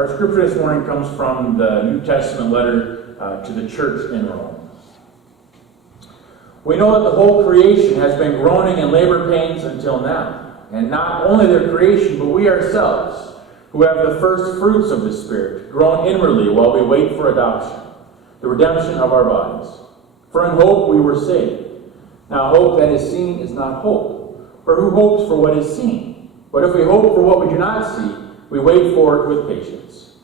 Our scripture this morning comes from the New Testament letter to the church in Rome. We know that the whole creation has been groaning in labor pains until now. And not only their creation, but we ourselves, who have the first fruits of the Spirit, groan inwardly while we wait for adoption, the redemption of our bodies. For in hope we were saved. Now hope that is seen is not hope. For who hopes for what is seen? But if we hope for what we do not see, we wait for it with patience.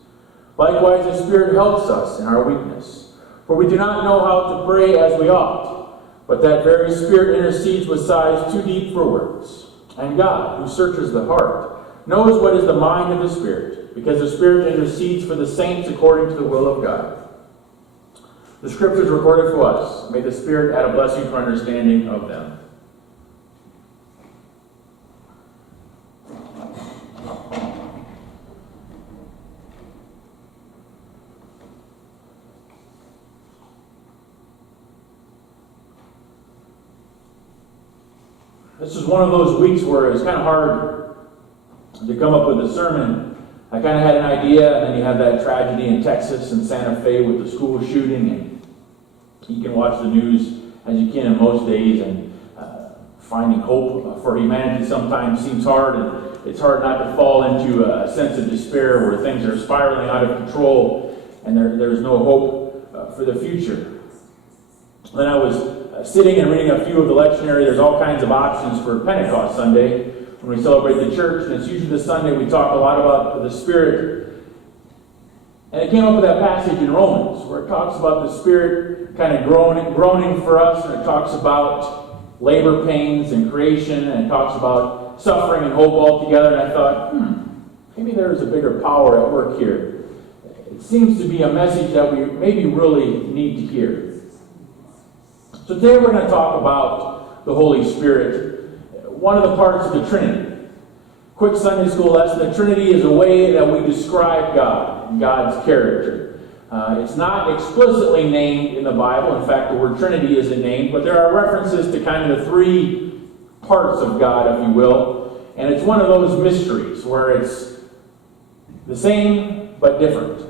Likewise, the Spirit helps us in our weakness. For we do not know how to pray as we ought, but that very Spirit intercedes with sighs too deep for words. And God, who searches the heart, knows what is the mind of the Spirit, because the Spirit intercedes for the saints according to the will of God. The Scriptures recorded for us. May the Spirit add a blessing for understanding of them. This is one of those weeks where it's kind of hard to come up with a sermon. I kind of had an idea, and then you have that tragedy in Texas and Santa Fe with the school shooting, and you can watch the news as you can in most days, and finding hope for humanity sometimes seems hard, and it's hard not to fall into a sense of despair where things are spiraling out of control, and there's no hope for the future. Then I was sitting and reading a few of the lectionary. There's all kinds of options for Pentecost Sunday when we celebrate the church, and it's usually the Sunday we talk a lot about the Spirit. And it came up with that passage in Romans where it talks about the Spirit kind of groaning for us, and it talks about labor pains and creation, and it talks about suffering and hope all together. And I thought, maybe there's a bigger power at work here. It seems to be a message that we maybe really need to hear. So today we're going to talk about the Holy Spirit, one of the parts of the Trinity. Quick Sunday school lesson. The Trinity is a way that we describe God, God's character. It's not explicitly named in the Bible. In fact, the word Trinity isn't named, but there are references to kind of the three parts of God, if you will. And it's one of those mysteries where it's the same but different.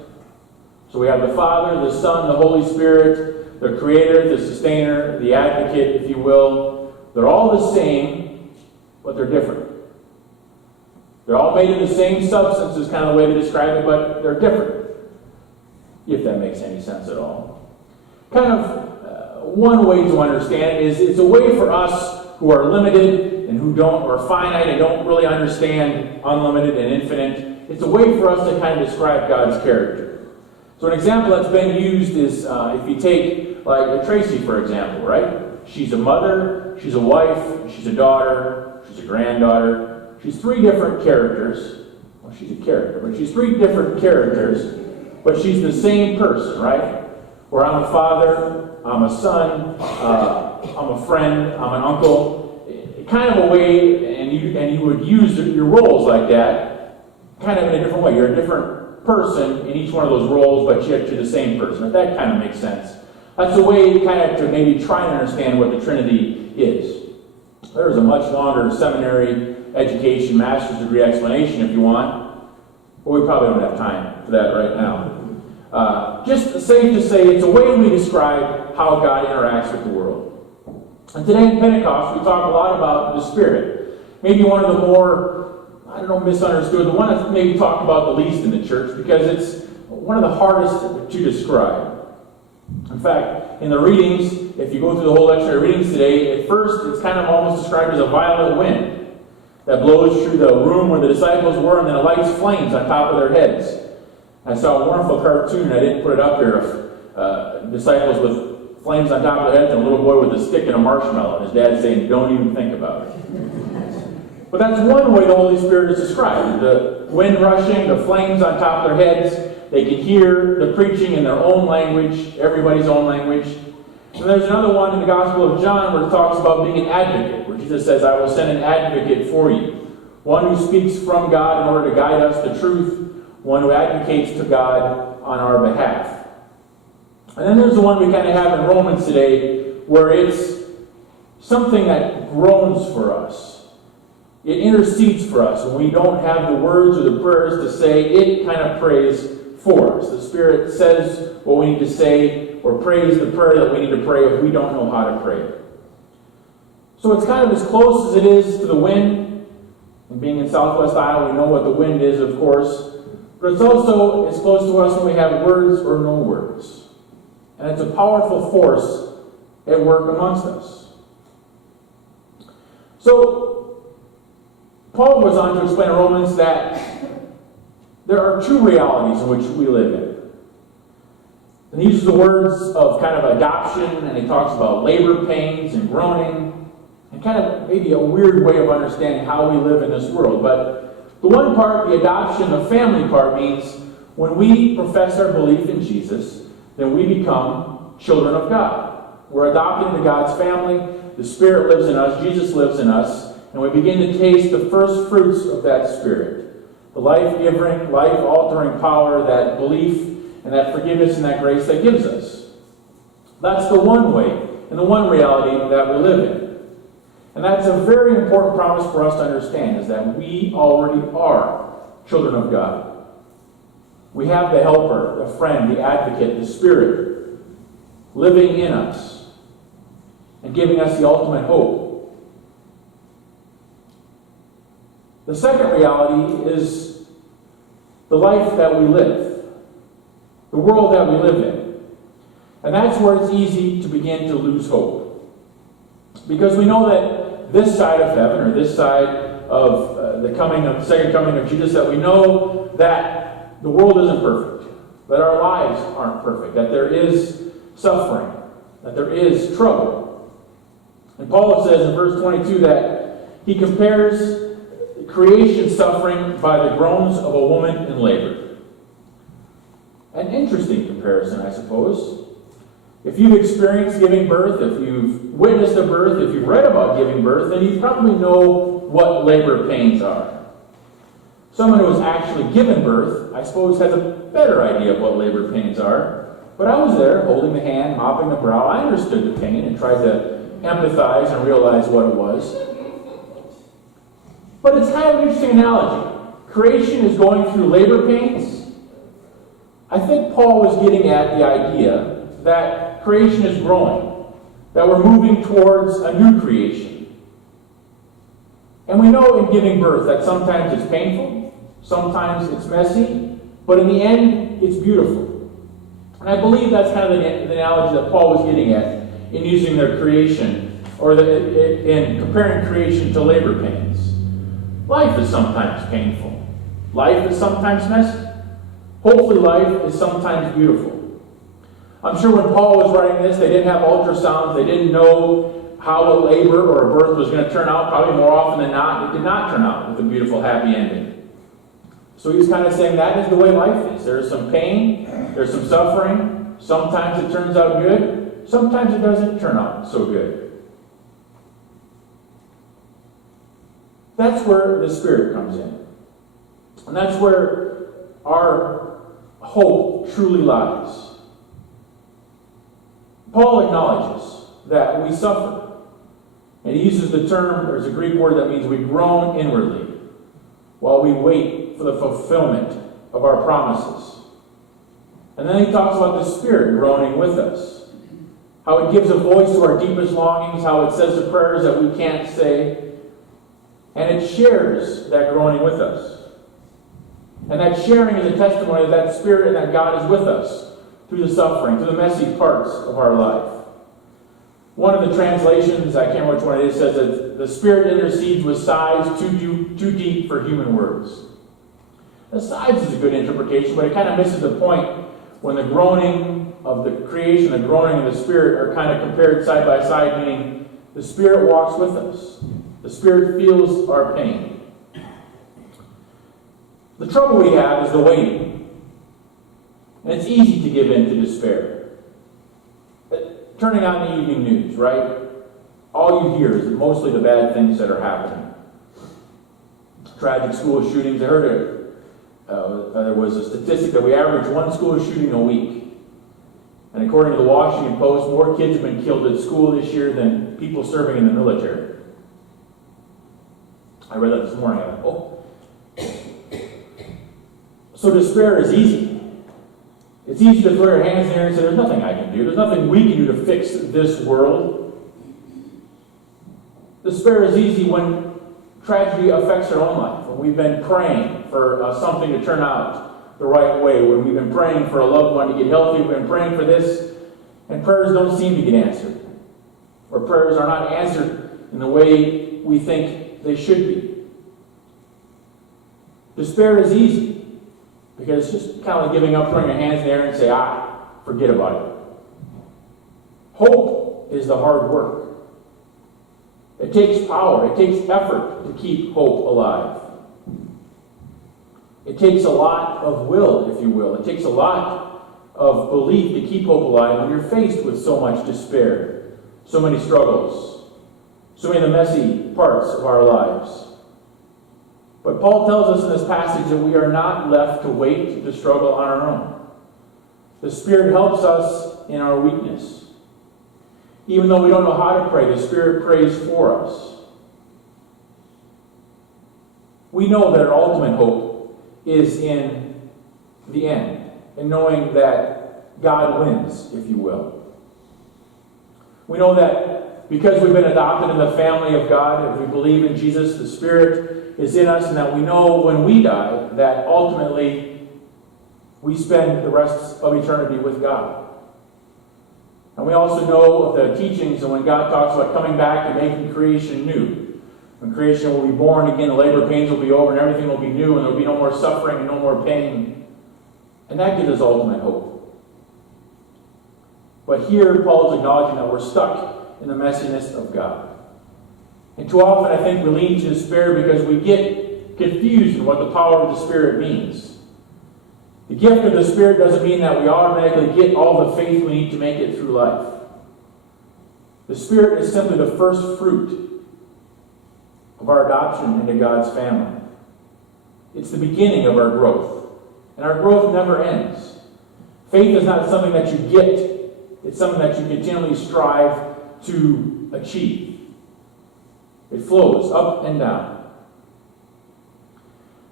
So we have the Father, the Son, the Holy Spirit, the Creator, the Sustainer, the Advocate, if you will. They're all the same, but they're different. They're all made of the same substance is kind of the way to describe it, but they're different, if that makes any sense at all. Kind of one way to understand it is it's a way for us who are limited and who don't, or finite and don't really understand unlimited and infinite. It's a way for us to kind of describe God's character. So an example that's been used is if you take like Tracy, for example, right? She's a mother, she's a wife, she's a daughter, she's a granddaughter. She's three different characters. Well, she's a character, but she's three different characters, but she's the same person, right? Where I'm a father, I'm a son, I'm a friend, I'm an uncle. Kind of a way, and you would use your roles like that, kind of in a different way. You're a different person in each one of those roles, but yet you're the same person. If that kind of makes sense. That's a way kind of to maybe try and understand what the Trinity is. There's a much longer seminary education, master's degree explanation if you want, but we probably don't have time for that right now. Just safe to say, it's a way we describe how God interacts with the world. And today in Pentecost, we talk a lot about the Spirit. Maybe one of the more, misunderstood, the one that's maybe talked about the least in the church, because it's one of the hardest to describe. In fact, in the readings, if you go through the whole lectionary readings today, at first it's kind of almost described as a violent wind that blows through the room where the disciples were, and then it lights flames on top of their heads. I saw a wonderful cartoon, I didn't put it up here, of disciples with flames on top of their heads and a little boy with a stick and a marshmallow, and his dad saying, "Don't even think about it." But that's one way the Holy Spirit is described. The wind rushing, the flames on top of their heads. They can hear the preaching in their own language, everybody's own language. And there's another one in the Gospel of John where it talks about being an advocate, where Jesus says, "I will send an advocate for you." One who speaks from God in order to guide us to truth, one who advocates to God on our behalf. And then there's the one we kind of have in Romans today, where it's something that groans for us. It intercedes for us. When we don't have the words or the prayers to say, it kind of prays for us. The Spirit says what we need to say, or prays the prayer that we need to pray if we don't know how to pray. So it's kind of as close as it is to the wind. And being in Southwest Iowa, we know what the wind is, of course. But it's also as close to us when we have words or no words. And it's a powerful force at work amongst us. So, Paul goes on to explain in Romans that there are two realities in which we live in. And he uses the words of kind of adoption, and he talks about labor pains and groaning, and kind of maybe a weird way of understanding how we live in this world. But the one part, the adoption, the family part, means when we profess our belief in Jesus, then we become children of God. We're adopted into God's family. The Spirit lives in us. Jesus lives in us. And we begin to taste the first fruits of that Spirit. The life-giving, life-altering power, that belief, and that forgiveness and that grace that gives us. That's the one way and the one reality that we live in. And that's a very important promise for us to understand, is that we already are children of God. We have the helper, the friend, the advocate, the Spirit living in us and giving us the ultimate hope. The second reality is the life that we live, the world that we live in. And that's where it's easy to begin to lose hope. Because we know that this side of heaven, or this side of the second coming of Jesus, that we know that the world isn't perfect, that our lives aren't perfect, that there is suffering, that there is trouble. And Paul says in verse 22 that he compares creation suffering by the groans of a woman in labor. An interesting comparison, I suppose. If you've experienced giving birth, if you've witnessed a birth, if you've read about giving birth, then you probably know what labor pains are. Someone who has actually given birth, I suppose, has a better idea of what labor pains are. But I was there, holding the hand, mopping the brow. I understood the pain and tried to empathize and realize what it was. But it's kind of an interesting analogy. Creation is going through labor pains. I think Paul was getting at the idea that creation is growing, that we're moving towards a new creation. And we know in giving birth that sometimes it's painful, sometimes it's messy, but in the end, it's beautiful. And I believe that's kind of the analogy that Paul was getting at in using their creation, or in comparing creation to labor pains. Life is sometimes painful. Life is sometimes messy. Hopefully life is sometimes beautiful. I'm sure when Paul was writing this, they didn't have ultrasounds. They didn't know how a labor or a birth was going to turn out. Probably more often than not, it did not turn out with a beautiful, happy ending. So he's kind of saying that is the way life is. There's some pain. There's some suffering. Sometimes it turns out good. Sometimes it doesn't turn out so good. That's where the Spirit comes in. And that's where our hope truly lies. Paul acknowledges that we suffer. And he uses the term, there's a Greek word that means we groan inwardly while we wait for the fulfillment of our promises. And then he talks about the Spirit groaning with us. How it gives a voice to our deepest longings, how it says the prayers that we can't say. And it shares that groaning with us. And that sharing is a testimony of that Spirit and that God is with us through the suffering, through the messy parts of our life. One of the translations, I can't remember which one it is, says that the Spirit intercedes with sighs too deep for human words. The sighs is a good interpretation, but it kind of misses the point when the groaning of the creation, the groaning of the Spirit are kind of compared side by side, meaning the Spirit walks with us. The Spirit feels our pain. The trouble we have is the waiting. And it's easy to give in to despair. Turning on the evening news, right? All you hear is mostly the bad things that are happening. Tragic school shootings. I heard there was a statistic that we average one school shooting a week. And according to the Washington Post, more kids have been killed at school this year than people serving in the military. I read that this morning. I thought, So despair is easy. It's easy to throw your hands in the air and say, there's nothing I can do. There's nothing we can do to fix this world. Despair is easy when tragedy affects our own life, when we've been praying for something to turn out the right way, when we've been praying for a loved one to get healthy, we've been praying for this, and prayers don't seem to get answered. Or prayers are not answered in the way we think they should be. Despair is easy, because it's just kind of like giving up, throwing your hands in the air and say, forget about it. Hope is the hard work. It takes power, it takes effort to keep hope alive. It takes a lot of will, if you will. It takes a lot of belief to keep hope alive when you're faced with so much despair, so many struggles, so many of the messy parts of our lives. But Paul tells us in this passage that we are not left to wait to struggle on our own. The Spirit helps us in our weakness. Even though we don't know how to pray, the Spirit prays for us. We know that our ultimate hope is in the end, in knowing that God wins, if you will. We know that because we've been adopted in the family of God, if we believe in Jesus, the Spirit is in us, and that we know when we die that ultimately we spend the rest of eternity with God. And we also know of the teachings and when God talks about coming back and making creation new. When creation will be born again, the labor pains will be over and everything will be new and there will be no more suffering and no more pain. And that gives us ultimate hope. But here Paul is acknowledging that we're stuck in the messiness of God. And too often I think we lean to despair because we get confused in what the power of the Spirit means. The gift of the Spirit doesn't mean that we automatically get all the faith we need to make it through life. The Spirit is simply the first fruit of our adoption into God's family. It's the beginning of our growth. And our growth never ends. Faith is not something that you get. It's something that you continually strive to achieve. It flows up and down.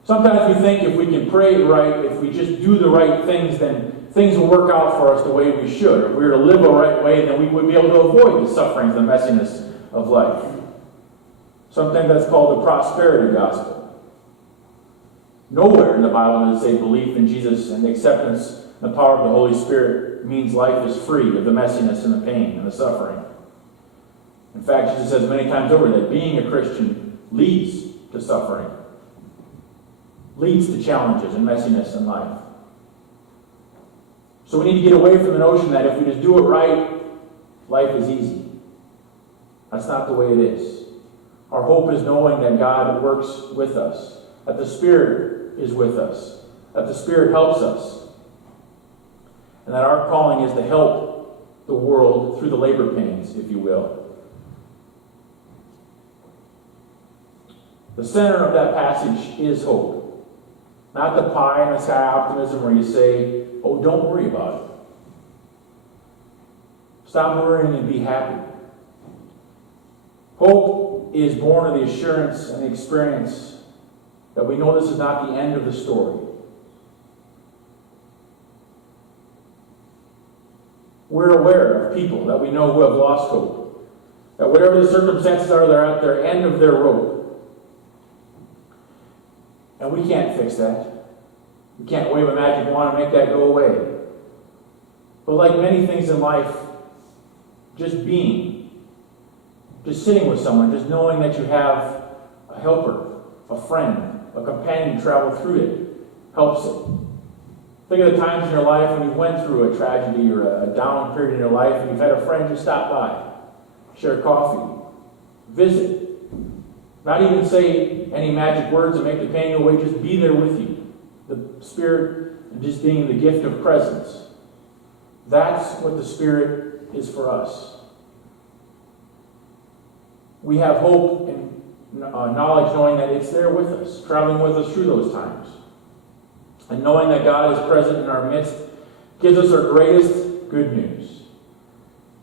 Sometimes we think if we can pray right, if we just do the right things, then things will work out for us the way we should. If we were to live the right way, then we would be able to avoid the sufferings, the messiness of life. Sometimes that's called the prosperity gospel. Nowhere in the Bible does it say belief in Jesus and acceptance and the power of the Holy Spirit means life is free of the messiness and the pain and the suffering. In fact, Jesus says many times over that being a Christian leads to suffering. Leads to challenges and messiness in life. So we need to get away from the notion that if we just do it right, life is easy. That's not the way it is. Our hope is knowing that God works with us, that the Spirit is with us, that the Spirit helps us, and that our calling is to help the world through the labor pains, if you will. The center of that passage is hope. Not the pie in the sky optimism where you say, oh, don't worry about it. Stop worrying and be happy. Hope is born of the assurance and the experience that we know this is not the end of the story. We're aware of people that we know who have lost hope. That whatever the circumstances are, they're at their end of their rope. And we can't fix that. We can't wave a magic wand and make that go away. But like many things in life, just being, just sitting with someone, just knowing that you have a helper, a friend, a companion to travel through it, helps it. Think of the times in your life when you went through a tragedy or a down period in your life and you've had a friend just stop by, share coffee, visit. Not even say any magic words that make the pain go away, just be there with you. The Spirit and just being the gift of presence. That's what the Spirit is for us. We have hope and knowledge knowing that it's there with us, traveling with us through those times. And knowing that God is present in our midst gives us our greatest good news.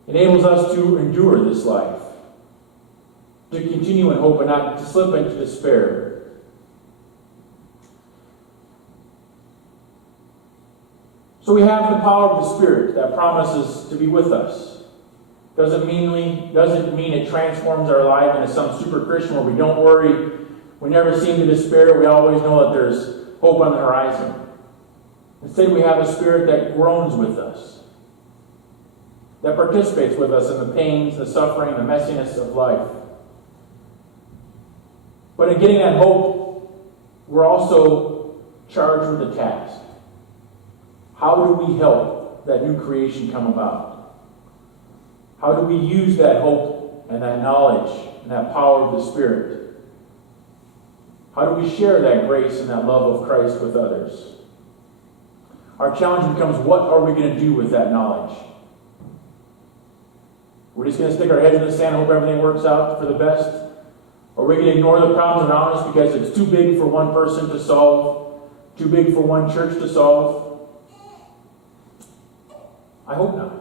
Enables us to endure this life. to continue in hope and not to slip into despair. So we have the power of the Spirit that promises to be with us. Doesn't mean it transforms our life into some super Christian where we don't worry, we never seem to despair, we always know that there's hope on the horizon. Instead, we have a Spirit that groans with us, that participates with us in the pains, the suffering, the messiness of life. But in getting that hope, we're also charged with a task. How do we help that new creation come about? How do we use that hope and that knowledge and that power of the Spirit? How do we share that grace and that love of Christ with others? Our challenge becomes, what are we going to do with that knowledge? We're just going to stick our heads in the sand and hope everything works out for the best? Or are we going to ignore the problems around us because it's too big for one person to solve, too big for one church to solve? I hope not.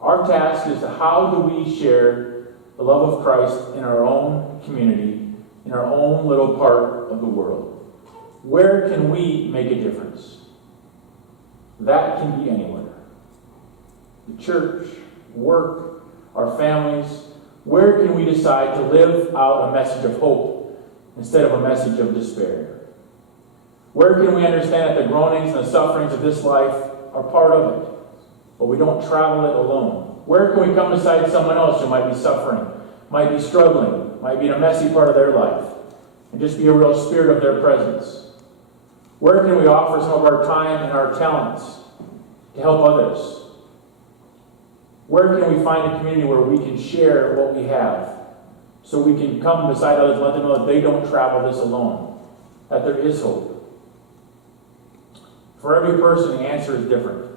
Our task is how do we share the love of Christ in our own community, in our own little part of the world? Where can we make a difference? That can be anywhere. The church, work, our families. Where can we decide to live out a message of hope instead of a message of despair? Where can we understand that the groanings and the sufferings of this life are part of it, but we don't travel it alone? Where can we come beside someone else who might be suffering, might be struggling, might be in a messy part of their life, and just be a real spirit of their presence? Where can we offer some of our time and our talents to help others? Where can we find a community where we can share what we have so we can come beside others and let them know that they don't travel this alone, that there is hope? For every person, the answer is different.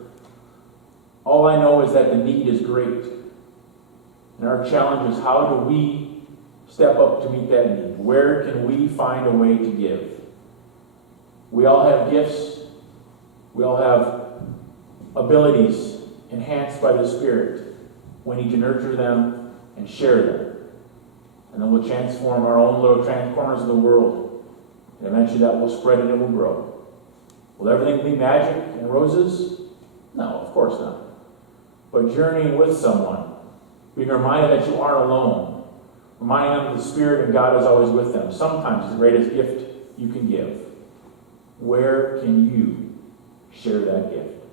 All I know is that the need is great. And our challenge is, how do we step up to meet that need? Where can we find a way to give? We all have gifts. We all have abilities enhanced by the Spirit. We need to nurture them and share them. And then we'll transform our own little transformers of the world. And eventually that will spread and it will grow. Will everything be magic and roses? No, of course not. But journeying with someone, being reminded that you aren't alone, reminding them that the Spirit and God is always with them, sometimes the greatest gift you can give. Where can you share that gift?